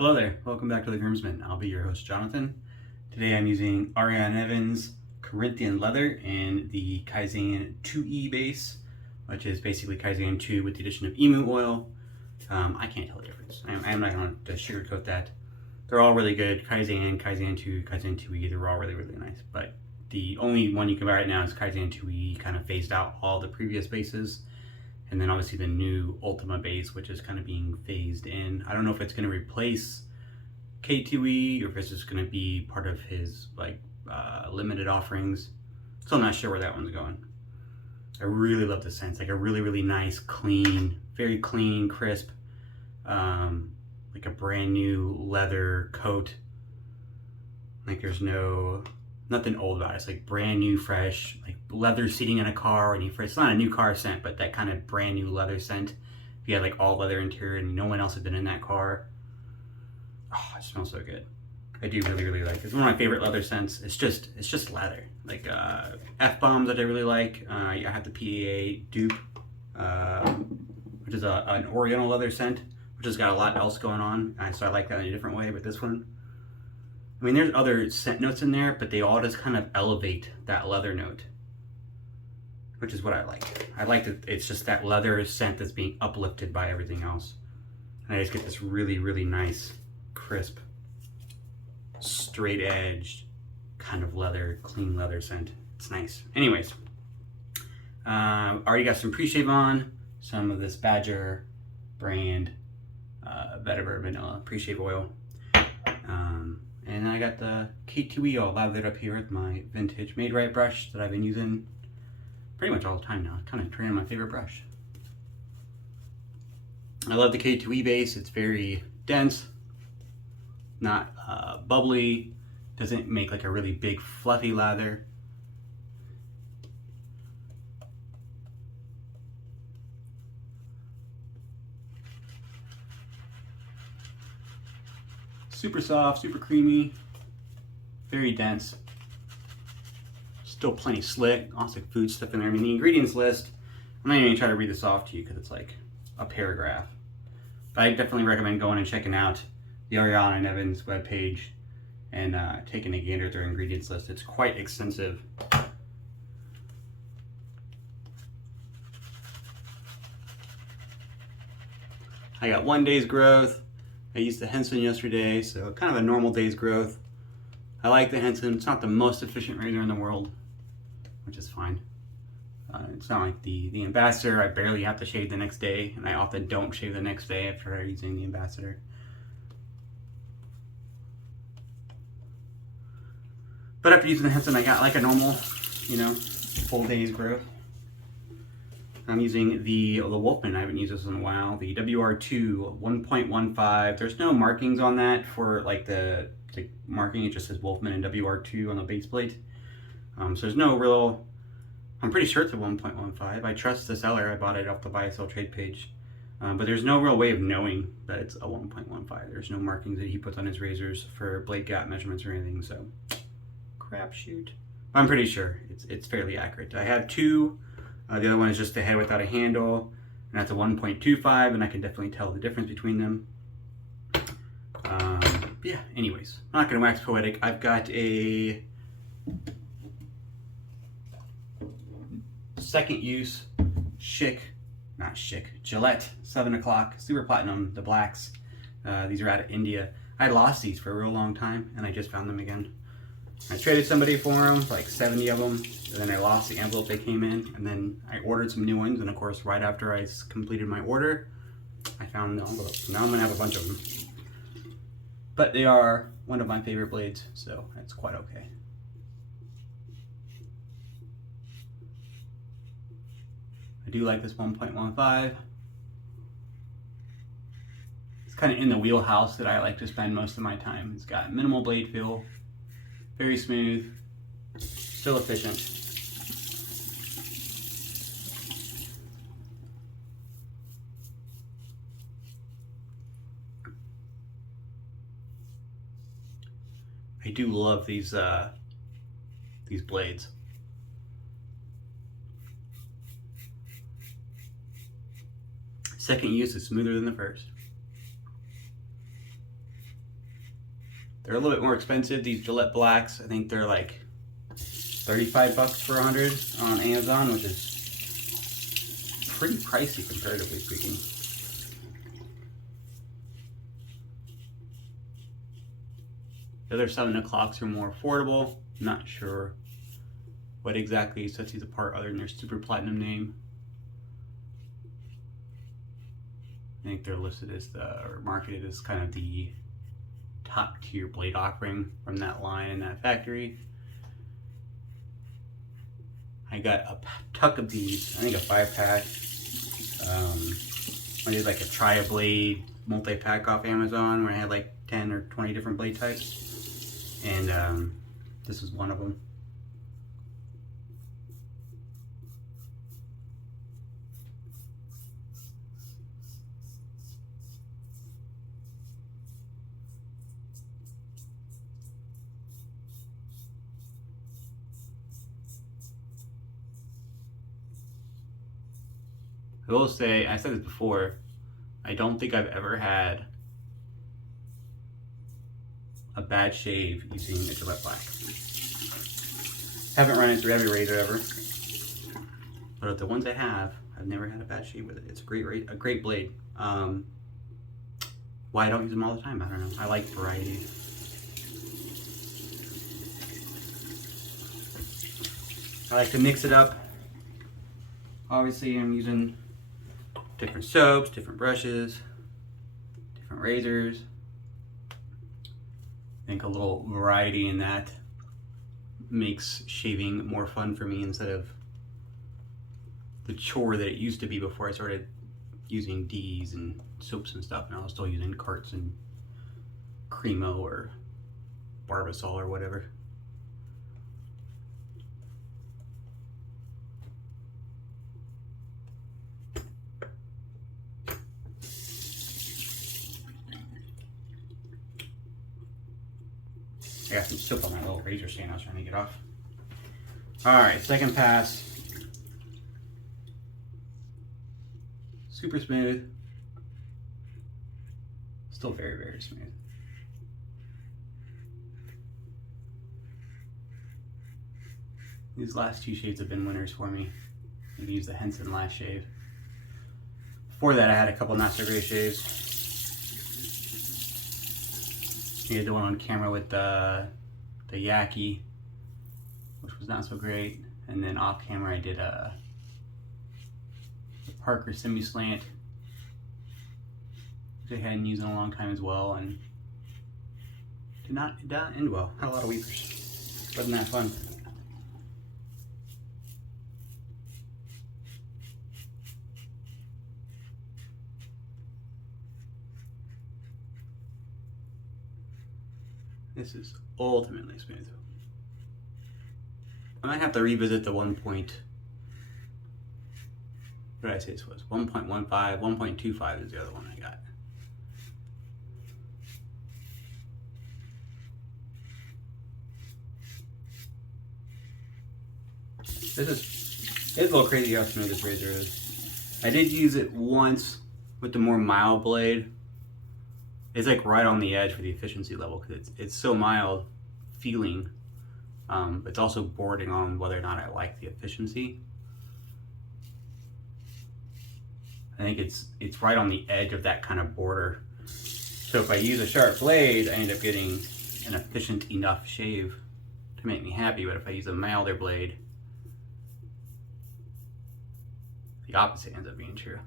Hello there, welcome back to The Groomsman. I'll be your host, Jonathan. Today I'm using A&E Corinthian Leather and the Kaizen 2E base, which is basically Kaizen 2 with the addition of emu oil. I can't tell the difference. I'm not going to sugarcoat that. They're all really good. Kaizen, Kaizen 2, Kaizen 2E, they're all really, really nice. But the only one you can buy right now is Kaizen 2E, kind of phased out all the previous bases. And then obviously the new Ultima base, which is kind of being phased in. I don't know if it's going to replace K2E or if it's just going to be part of his limited offerings. So I'm not sure where that one's going. I really love the scents, like a really, really nice, clean, very clean, crisp, like a brand new leather coat. Like there's nothing old about it. It's like brand new, fresh, like leather seating in a car. And it's not a new car scent, but that kind of brand new leather scent. If you had like all leather interior and no one else had been in that car, oh, it smells so good. I do really, really like it. It's one of my favorite leather scents. It's just leather. Like F-bombs that I really like. I have the PAA dupe, which is an Oriental leather scent, which has got a lot else going on. So I like that in a different way. But this one, I mean, there's other scent notes in there, but they all just kind of elevate that leather note, which is what I like. I like that it's just that leather scent that's being uplifted by everything else. And I just get this really, really nice, crisp, straight edged kind of leather, clean leather scent. It's nice. Anyways, already got some pre-shave on, some of this Badger brand vetiver vanilla pre-shave oil. And then I got the K2E all lathered up here with my vintage Made Rite brush that I've been using pretty much all the time now. It's kind of turning my favorite brush. I love the K2E base. It's very dense, not bubbly, doesn't make like a really big fluffy lather. Super soft, super creamy, very dense. Still plenty slick, also food stuff in there. I mean, the ingredients list, I'm not even gonna try to read this off to you because it's like a paragraph. But I definitely recommend going and checking out the Ariana and Evans webpage and taking a gander at their ingredients list. It's quite extensive. I got 1 day's growth. I used the Henson yesterday, so kind of a normal day's growth. I like the Henson. It's not the most efficient razor in the world, which is fine. It's not like the Ambassador. I barely have to shave the next day, and I often don't shave the next day after using the Ambassador. But after using the Henson, I got like a normal, full day's growth. I'm using the Wolfman. I haven't used this in a while. The WR2 1.15. There's no markings on that for like the marking. It just says Wolfman and WR2 on the base plate. So there's no real. I'm pretty sure it's a 1.15. I trust the seller. I bought it off the buy sell trade page. But there's no real way of knowing that it's a 1.15. There's no markings that he puts on his razors for blade gap measurements or anything. So crapshoot. I'm pretty sure it's fairly accurate. I have two. The other one is just a head without a handle, and that's a 1.25, and I can definitely tell the difference between them. Yeah, anyways, I'm not going to wax poetic. I've got a second use Gillette 7 o'clock Super Platinum, the blacks. These are out of India. I lost these for a real long time, and I just found them again. I traded somebody for them, like 70 of them, and then I lost the envelope they came in, and then I ordered some new ones, and of course, right after I completed my order, I found the envelope. So now I'm gonna have a bunch of them. But they are one of my favorite blades, so that's quite okay. I do like this 1.15. It's kind of in the wheelhouse that I like to spend most of my time. It's got minimal blade feel, very smooth, still efficient. I do love these blades. Second use is smoother than the first. They're a little bit more expensive, these Gillette blacks. I think they're like 35 bucks for 100 on Amazon, which is pretty pricey comparatively speaking. The other 7 o'clocks are more affordable. Not sure what exactly sets these apart other than their super platinum name. I think they're listed as or marketed as kind of the top tier blade offering from that line in that factory. I got a tuck of these, I think a 5-pack. I did like a try a blade multi-pack off Amazon where I had like 10 or 20 different blade types, and this was one of them. I will say, I said this before, I don't think I've ever had a bad shave using a Gillette black. Haven't run into every razor ever, but of the ones I have, I've never had a bad shave with it. It's a great blade. Why I don't use them all the time, I don't know. I like variety. I like to mix it up. Obviously, I'm using different soaps, different brushes, different razors. I think a little variety in that makes shaving more fun for me instead of the chore that it used to be before I started using D's and soaps and stuff. Now I'm still using Carts and Cremo or Barbasol or whatever. I got some soap on that little razor stand I was trying to get off. Alright, second pass. Super smooth. Still very, very smooth. These last 2 shaves have been winners for me. I used the Henson last shave. Before that I had a couple not so great shaves. I did the one on camera with the Yaki, which was not so great, and then off camera I did the Parker semi-slant, which I hadn't used in a long time as well, and did not end well. Had a lot of weepers. Wasn't that fun. This is ultimately smooth. I might have to revisit the 1 point. What did I say this was? 1.15, 1.25 is the other one I got. It's a little crazy how smooth this razor is. I did use it once with the more mild blade. It's like right on the edge for the efficiency level because it's so mild feeling. It's also bordering on whether or not I like the efficiency. I think it's right on the edge of that kind of border. So if I use a sharp blade, I end up getting an efficient enough shave to make me happy. But if I use a milder blade, the opposite ends up being true.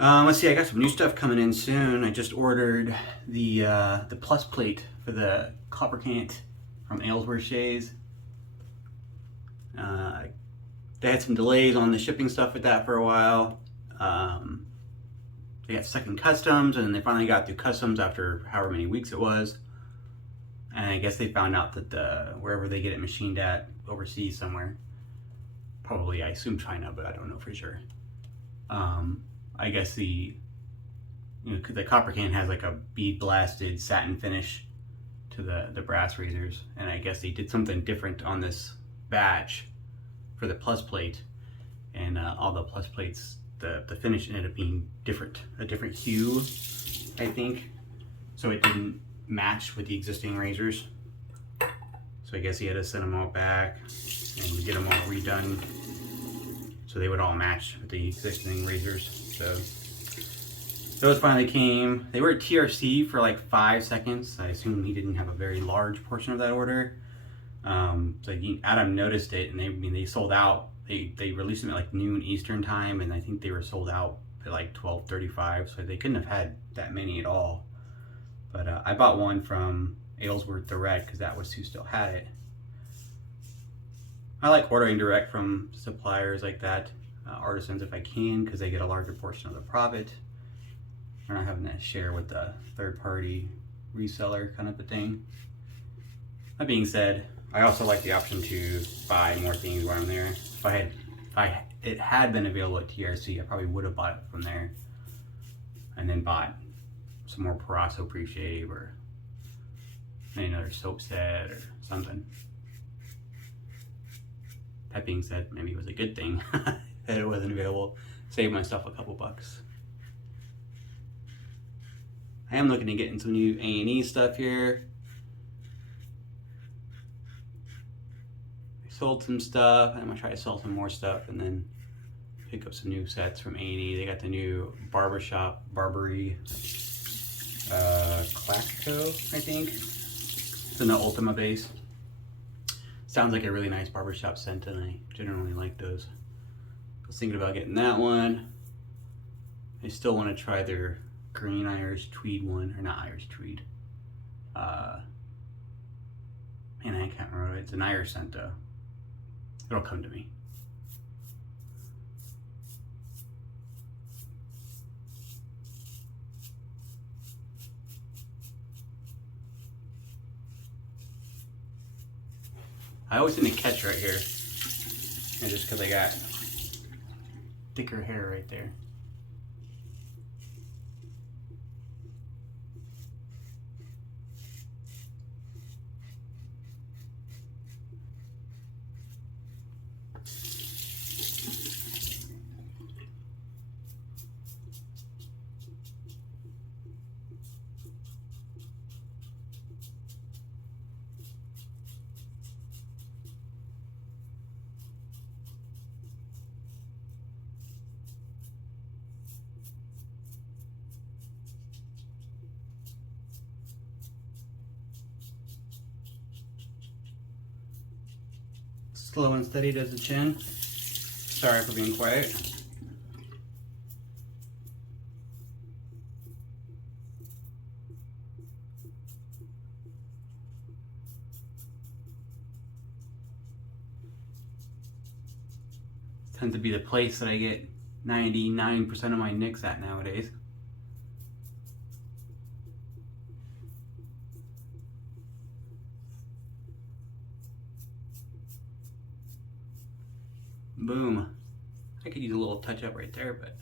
Let's see, I got some new stuff coming in soon. I just ordered the plus plate for the copper cant from Aylesworth Shaves. They had some delays on the shipping stuff with that for a while. They got stuck in customs, and then they finally got through customs after however many weeks it was. And I guess they found out that wherever they get it machined at overseas somewhere, probably I assume China, but I don't know for sure. I guess the copper can has like a bead blasted satin finish to the brass razors, and I guess they did something different on this batch for the plus plate, and all the plus plates, the finish ended up being different, a different hue, I think, so it didn't match with the existing razors. So I guess he had to send them all back and get them all redone so they would all match with the existing razors. So those finally came. They were at TRC for like 5 seconds. I assume he didn't have a very large portion of that order. So Adam noticed it, and they sold out. They released them at like noon Eastern time, and I think they were sold out at like 12:35. So they couldn't have had that many at all. But I bought one from Aylesworth direct because that was who still had it. I like ordering direct from suppliers like that, artisans if I can, because they get a larger portion of the profit. We're not having to share with the third-party reseller kind of a thing. That being said, I also like the option to buy more things while I'm there. If it had been available at TRC, I probably would have bought it from there, and then bought some more Parasso preshave or maybe another soap set or something. That being said, maybe it was a good thing that it wasn't available. Saved myself a couple bucks. I am looking to get in some new A&E stuff here. I sold some stuff. I'm gonna try to sell some more stuff and then pick up some new sets from A&E. They got the new barbershop Barbary Classico, I think. It's in the Ultima base. Sounds like a really nice barbershop scent, and I generally like those. I was thinking about getting that one. I still want to try their green Irish tweed one, or not Irish tweed. Man, I can't remember. It's an Irish scent though. It'll come to me. I always seem to catch right here, and just because I got thicker hair right there. Slow and steady does the chin. Sorry for being quiet. Tends to be the place that I get 99% of my nicks at nowadays. Boom. I could use a little touch up right there, but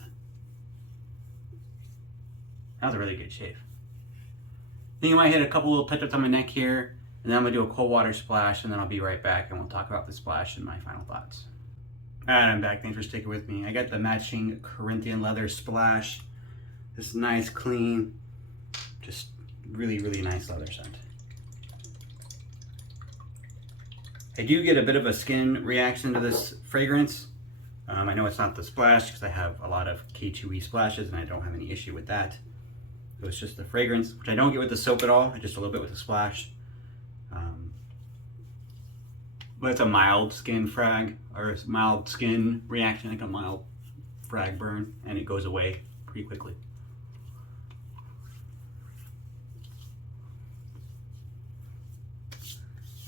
that was a really good shave. I think I might hit a couple little touch ups on my neck here, and then I'm gonna do a cold water splash, and then I'll be right back and we'll talk about the splash and my final thoughts. Alright, I'm back. Thanks for sticking with me. I got the matching Corinthian Leather splash. This nice, clean, just really, really nice leather scent. I do get a bit of a skin reaction to this fragrance. I know it's not the splash because I have a lot of K2E splashes and I don't have any issue with that. So it's just the fragrance, which I don't get with the soap at all, just a little bit with the splash. But it's a mild skin frag, or a mild skin reaction, like a mild frag burn, and it goes away pretty quickly.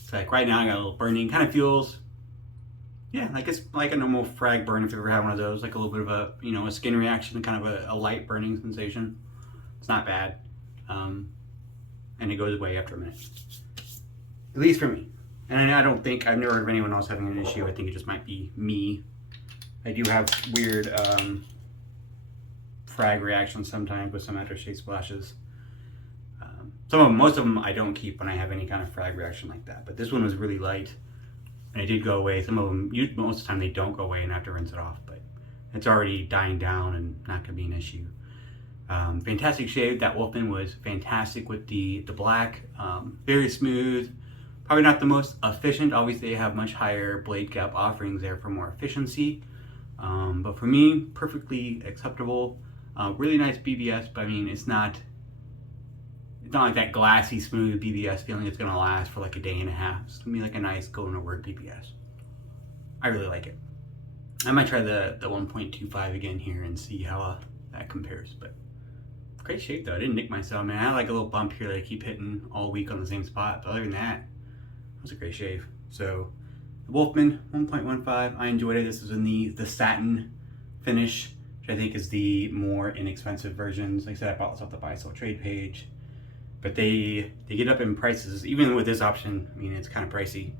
So like right now I got a little burning, kind of feels, yeah, like it's like a normal frag burn if you ever had one of those, like a little bit of a, you know, a skin reaction, kind of a light burning sensation. It's not bad, and it goes away after a minute, at least for me. And I don't think, I've never heard of anyone else having an issue. I think it just might be me. I do have weird frag reaction sometimes with some aftershave splashes. Most of them I don't keep when I have any kind of frag reaction like that. But this one was really light, and it did go away. Some of them, most of the time, they don't go away and I have to rinse it off. But it's already dying down and not gonna be an issue. Fantastic shave. That Wolfman was fantastic with the black. Very smooth. Probably not the most efficient. Obviously, they have much higher blade gap offerings there for more efficiency. But for me, perfectly acceptable. Really nice BBS, but I mean, it's not like that glassy, smooth BBS feeling it's gonna last for like a day and a half. It's gonna be like a nice going to work BBS. I really like it. I might try the 1.25 again here and see how that compares. But great shave though. I didn't nick myself, man. I had like a little bump here that I keep hitting all week on the same spot. But other than that, it was a great shave. So the Wolfman 1.15, I enjoyed it. This is in the satin finish, which I think is the more inexpensive versions. Like I said, I bought this off the buy sell trade page. But they get up in prices. Even with this option, I mean, it's kind of pricey.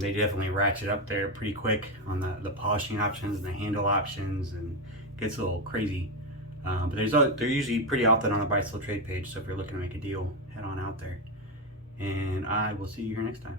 They definitely ratchet up there pretty quick on the polishing options and the handle options, and it gets a little crazy. But they're usually pretty often on the buy sell trade page, so if you're looking to make a deal, head on out there. And I will see you here next time.